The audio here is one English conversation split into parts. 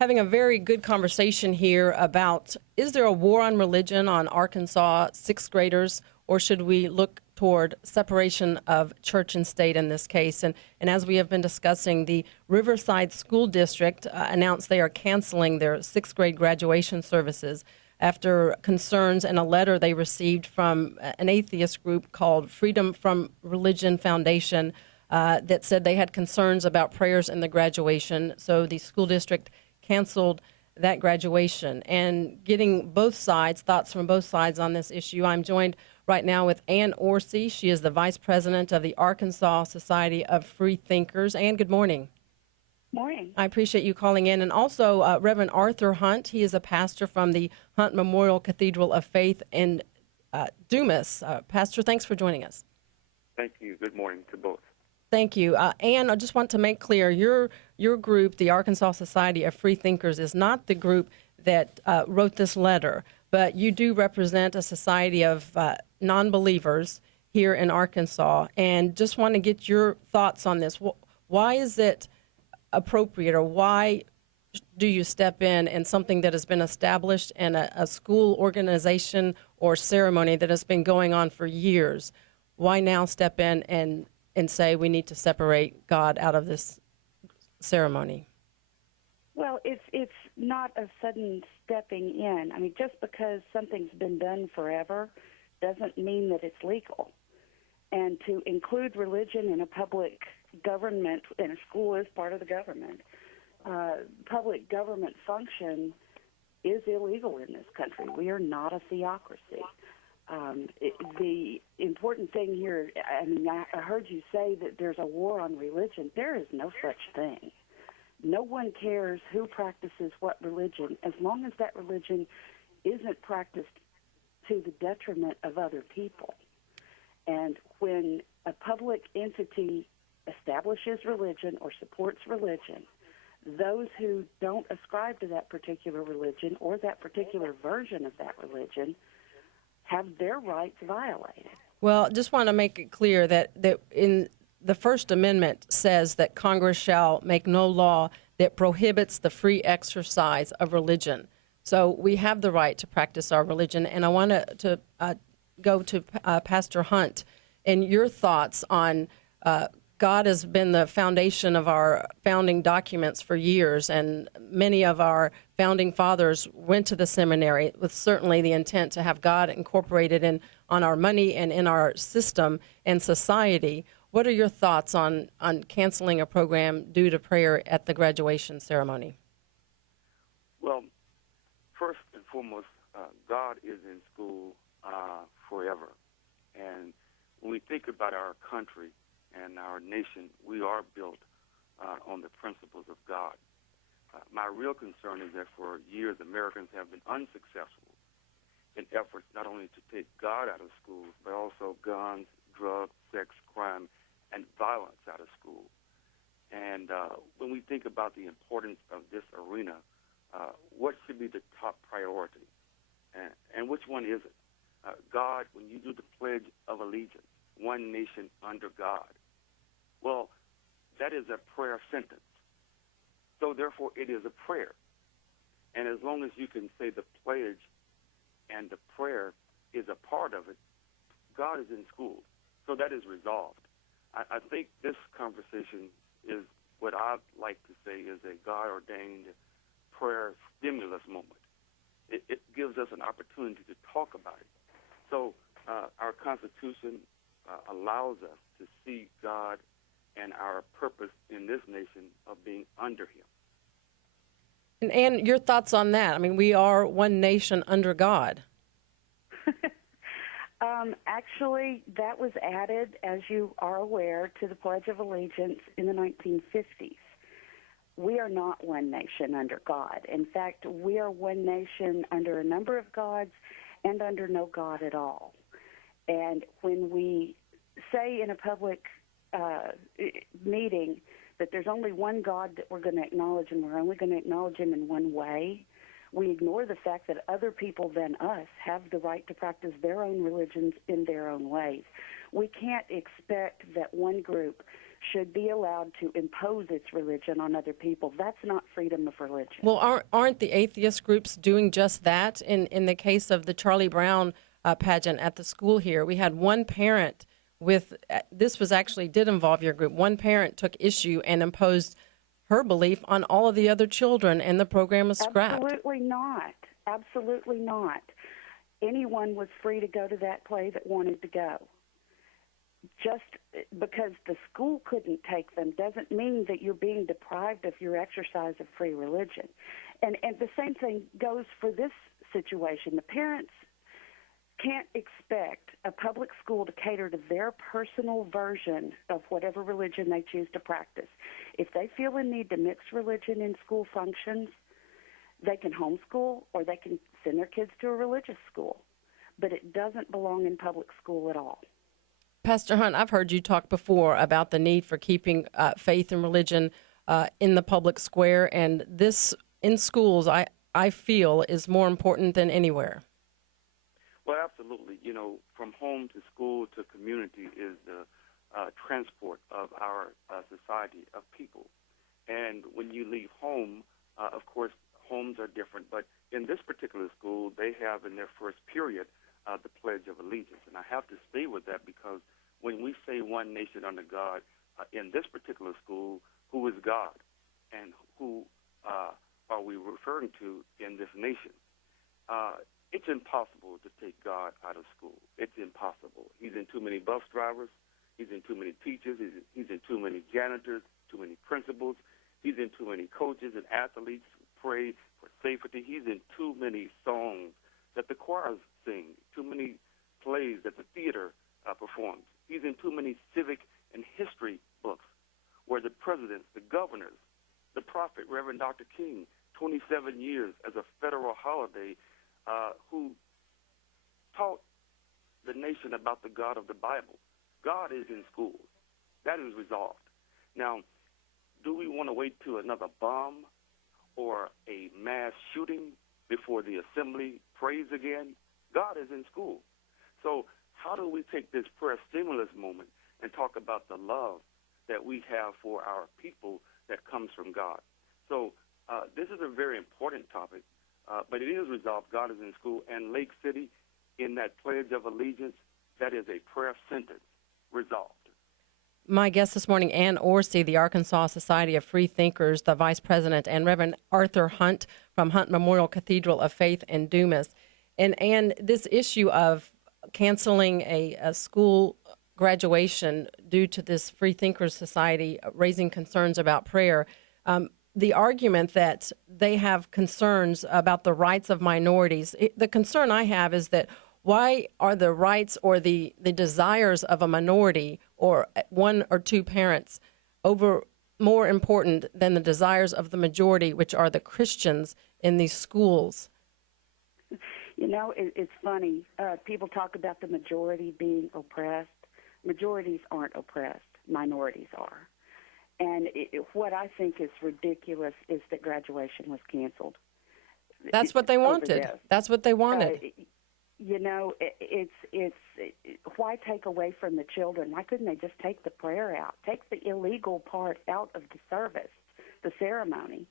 having a very good conversation here about, is there a war on religion on Arkansas sixth graders, or should we look toward separation of church and state in this case? And as we have been discussing, the Riverside School District announced they are canceling their sixth grade graduation services after concerns and a letter they received from an atheist group called Freedom from Religion Foundation that said they had concerns about prayers in the graduation. So the school district canceled that graduation. And getting both sides, thoughts from both sides on this issue, I'm joined right now with Ann Orsi. She is the vice president of the Arkansas Society of Freethinkers. Ann, good morning. Morning. I appreciate you calling in. And also Reverend Arthur Hunt. He is a pastor from the Hunt Memorial Cathedral of Faith in Dumas. Pastor, thanks for joining us. Thank you. Good morning to both. Thank you. Ann, I just want to make clear, your group, the Arkansas Society of Freethinkers, is not the group that wrote this letter, but you do represent a society of non-believers here in Arkansas, and just want to get your thoughts on this. Why is it appropriate, or why do you step in something that has been established in a school organization or ceremony that has been going on for years? Why now step in and say we need to separate God out of this ceremony? Well, it's not a sudden stepping in. I mean, just because something's been done forever doesn't mean that it's legal. And to include religion in a public government, and a school is part of the government, public government function is illegal in this country. We are not a theocracy. The important thing here, I mean, I heard you say that there's a war on religion. There is no such thing. No one cares who practices what religion, as long as that religion isn't practiced to the detriment of other people. And when a public entity establishes religion or supports religion, those who don't ascribe to that particular religion or that particular version of that religion have their rights violated. Well, just want to make it clear that in the First Amendment says that Congress shall make no law that prohibits the free exercise of religion. So we have the right to practice our religion. And I want to go to Pastor Hunt and your thoughts on God has been the foundation of our founding documents for years, and many of our founding fathers went to the seminary with certainly the intent to have God incorporated in on our money and in our system and society. What are your thoughts on canceling a program due to prayer at the graduation ceremony? Well, first and foremost, God is in school forever. And when we think about our country and our nation, we are built on the principles of God. My real concern is that for years Americans have been unsuccessful in efforts not only to take God out of schools, but also guns, drugs, sex, crime, and violence out of school. And when we think about the importance of this arena, what should be the top priority? And which one is it? God, when you do the Pledge of Allegiance, one nation under God, well, that is a prayer sentence. So therefore, it is a prayer. And as long as you can say the pledge and the prayer is a part of it, God is in school. So that is resolved. I think this conversation is what I'd like to say is a God-ordained prayer stimulus moment. It gives us an opportunity to talk about it. So our Constitution allows us to see God and our purpose in this nation of being under him. And your thoughts on that? I mean, we are one nation under God. Actually, that was added, as you are aware, to the Pledge of Allegiance in the 1950s. We are not one nation under God. In fact, we are one nation under a number of gods and under no God at all. And when we say in a public meeting that there's only one God that we're going to acknowledge, and we're only going to acknowledge him in one way, we ignore the fact that other people than us have the right to practice their own religions in their own ways. We can't expect that one group should be allowed to impose its religion on other people. That's not freedom of religion. Well, aren't the atheist groups doing just that? In the case of the Charlie Brown pageant at the school here, we had one parent with, this was actually did involve your group, one parent took issue and imposed her belief on all of the other children, and the program was scrapped. Absolutely not. Absolutely not. Anyone was free to go to that play that wanted to go. Just because the school couldn't take them doesn't mean that you're being deprived of your exercise of free religion. And the same thing goes for this situation. The parents can't expect a public school to cater to their personal version of whatever religion they choose to practice. If they feel a need to mix religion in school functions, they can homeschool or they can send their kids to a religious school. But it doesn't belong in public school at all. Pastor Hunt, I've heard you talk before about the need for keeping faith and religion in the public square, and this in schools, I feel, is more important than anywhere. Well, absolutely. You know, from home to school to community is the transport of our society of people. And when you leave home, of course, homes are different, but in this particular school, they have in their first period the Pledge of Allegiance. And I have to stay with that because when we say one nation under God, in this particular school, who is God and who are we referring to in this nation? It's impossible to take God out of school. It's impossible. He's in too many bus drivers. He's in too many teachers. He's in too many janitors, too many principals. He's in too many coaches and athletes who pray for safety. He's in too many songs that the choirs sing, too many plays that the theater performs. He's in too many civic and history books where the presidents, the governors, the prophet, Reverend Dr. King, 27 years as a federal holiday, who taught the nation about the God of the Bible. God is in schools. That is resolved. Now, do we want to wait till another bomb or a mass shooting before the assembly prays again? God is in school. So how do we take this prayer stimulus moment and talk about the love that we have for our people that comes from God? So this is a very important topic, but it is resolved. God is in school. And Lake City, in that Pledge of Allegiance, that is a prayer sentence resolved. My guest this morning, Ann Orsi, the Arkansas Society of Freethinkers, the Vice President, and Reverend Arthur Hunt from Hunt Memorial Cathedral of Faith in Dumas. And this issue of canceling a school graduation due to this Freethinkers Society raising concerns about prayer, the argument that they have concerns about the rights of minorities, the concern I have is that why are the rights or the desires of a minority or one or two parents more important than the desires of the majority, which are the Christians in these schools? You know, it's funny. People talk about the majority being oppressed. Majorities aren't oppressed. Minorities are. And what I think is ridiculous is that graduation was canceled. That's what they wanted. That's what they wanted. You know, it's why take away from the children? Why couldn't they just take the prayer out, take the illegal part out of the service, the ceremony,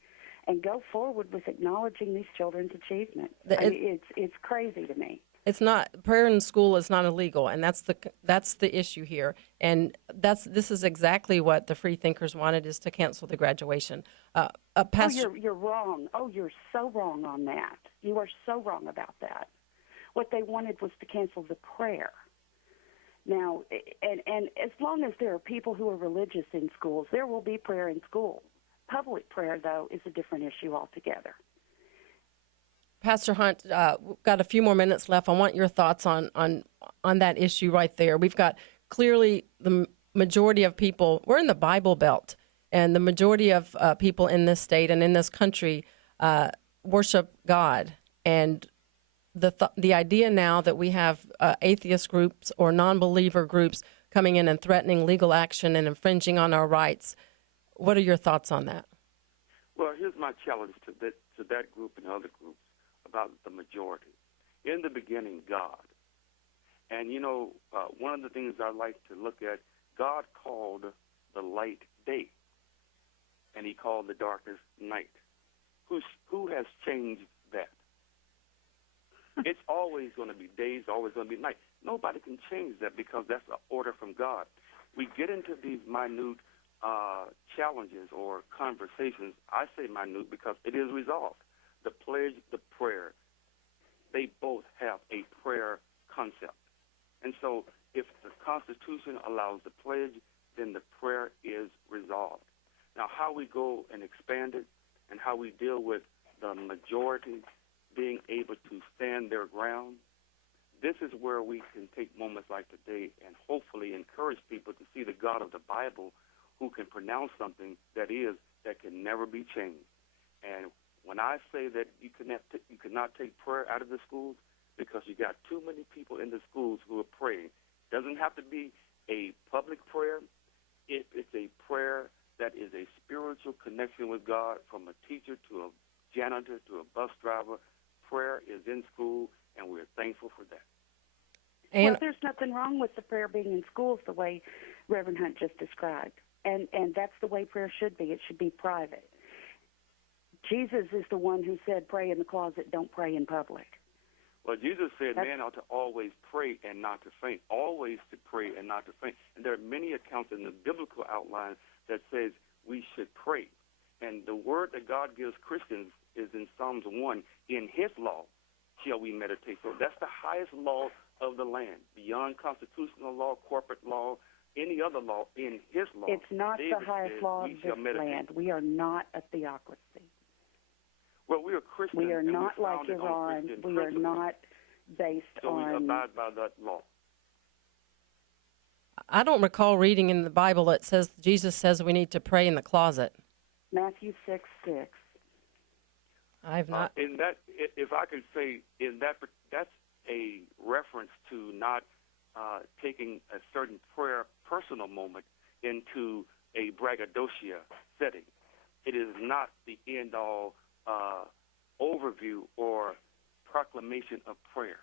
and go forward with acknowledging these children's achievement? It's crazy to me. It's not, prayer in school is not illegal, and that's the issue here. And this is exactly what the Freethinkers wanted, is to cancel the graduation. Pastor, you're wrong. Oh, you're so wrong on that. You are so wrong about that. What they wanted was to cancel the prayer. Now, and as long as there are people who are religious in schools, there will be prayer in school. Public prayer, though, is a different issue altogether. Pastor Hunt, we've got a few more minutes left. I want your thoughts on that issue right there. We've got clearly the majority of people, we're in the Bible Belt, and the majority of people in this state and in this country worship God. And the idea now that we have atheist groups or non-believer groups coming in and threatening legal action and infringing on our rights, what are your thoughts on that? Well, here's my challenge to that group and other groups about the majority. In the beginning, God. And, you know, one of the things I like to look at, God called the light day, and he called the darkness night. Who has changed that? It's always going to be days, always going to be night. Nobody can change that because that's an order from God. We get into these minute challenges or conversations. I say minute because it is resolved. The pledge, the prayer, they both have a prayer concept. And so if the Constitution allows the pledge, then the prayer is resolved. Now, how we go and expand it and how we deal with the majority being able to stand their ground, this is where we can take moments like today and hopefully encourage people to see the God of the Bible who can pronounce something that can never be changed. And when I say that you cannot take prayer out of the schools because you got too many people in the schools who are praying. It doesn't have to be a public prayer. It's a prayer that is a spiritual connection with God, from a teacher to a janitor to a bus driver. Prayer is in school, and we're thankful for that. And well, there's nothing wrong with the prayer being in schools the way Reverend Hunt just described. And that's the way prayer should be. It should be private. Jesus is the one who said, pray in the closet, don't pray in public. Well, Jesus said man ought to always pray and not to faint, always to pray and not to faint. And there are many accounts in the biblical outline that says we should pray. And the word that God gives Christians is in Psalms 1, in his law shall we meditate. So that's the highest law of the land, beyond constitutional law, corporate law, any other law, in his law. It's not David the highest law of this land. We are not a theocracy. Well, we are Christians. We are not like Iran. We are not based on... So we abide by that law. I don't recall reading in the Bible that says Jesus says we need to pray in the closet. Matthew 6:6. I've not. In that, if I could say, that's a reference to not taking a certain prayer personal moment into a braggadocio setting. It is not the end-all overview or proclamation of prayer.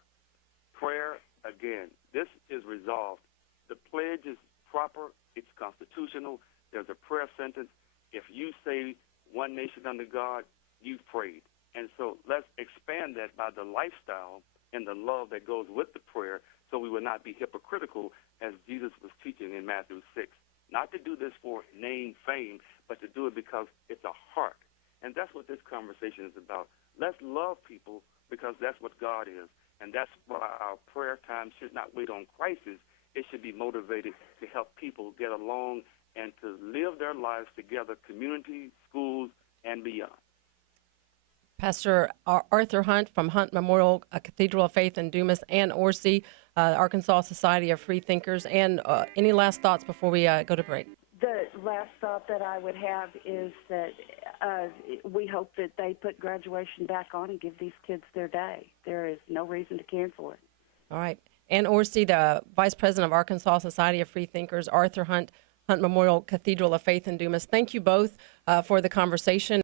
Prayer, again, this is resolved. The pledge is proper. It's constitutional. There's a prayer sentence. If you say one nation under God, you've prayed. And so let's expand that by the lifestyle and the love that goes with the prayer, so we will not be hypocritical, as Jesus was teaching in Matthew 6. Not to do this for name, fame, but to do it because it's a heart. And that's what this conversation is about. Let's love people because that's what God is. And that's why our prayer time should not wait on crisis. It should be motivated to help people get along and to live their lives together, community, schools, and beyond. Pastor Arthur Hunt from Hunt Memorial Cathedral of Faith in Dumas, and Orsi, Arkansas Society of Freethinkers. And any last thoughts before we go to break? The last thought that I would have is that we hope that they put graduation back on and give these kids their day. There is no reason to cancel it. All right. And Orsi, the Vice President of Arkansas Society of Freethinkers, Arthur Hunt, Hunt Memorial Cathedral of Faith in Dumas. Thank you both for the conversation.